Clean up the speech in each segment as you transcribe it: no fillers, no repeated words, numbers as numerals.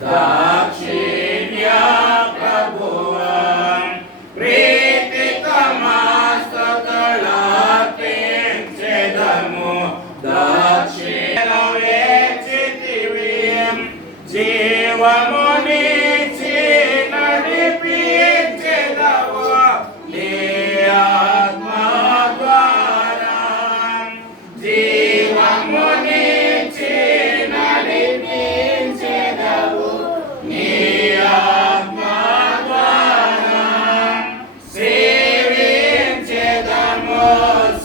दाक्षिण्या प्रभुवं प्रीतिकमास्तकलापेक्षेदमो दाक्षिण्यवेचितिवीं जीवमुनिचि नडिपिंచెదవో నీ ఆత్మద్వారా జీవమునిచి నడిపించెదవు నీ ఆత్మద్వారా సేవించెదము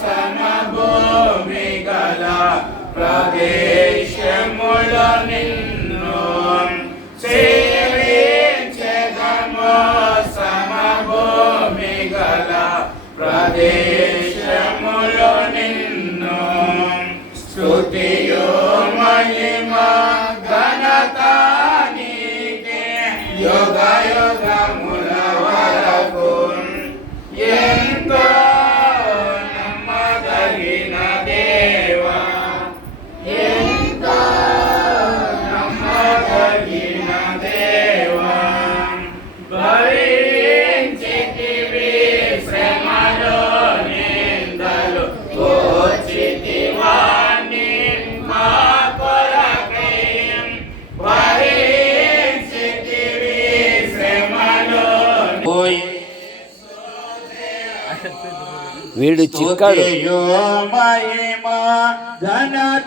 సమభూమి గల ప్రదేశములో నిన్ను సేవించెదము సమభూమి గల ప్రదేశములో నిన్ను స్తుతియు మహిమ ఘనత నీకే యుగ యుగముల వరకు ఎంతో నమ్మదగిన దేవా ఎంతో నమ్మదగిన దేవా భరించితివి శ్రమలో నిందలు ఓచితివాని మా కొరకై భరించితివి శ్రమలో వీడు చిక్కాడు మహిమ ఘనత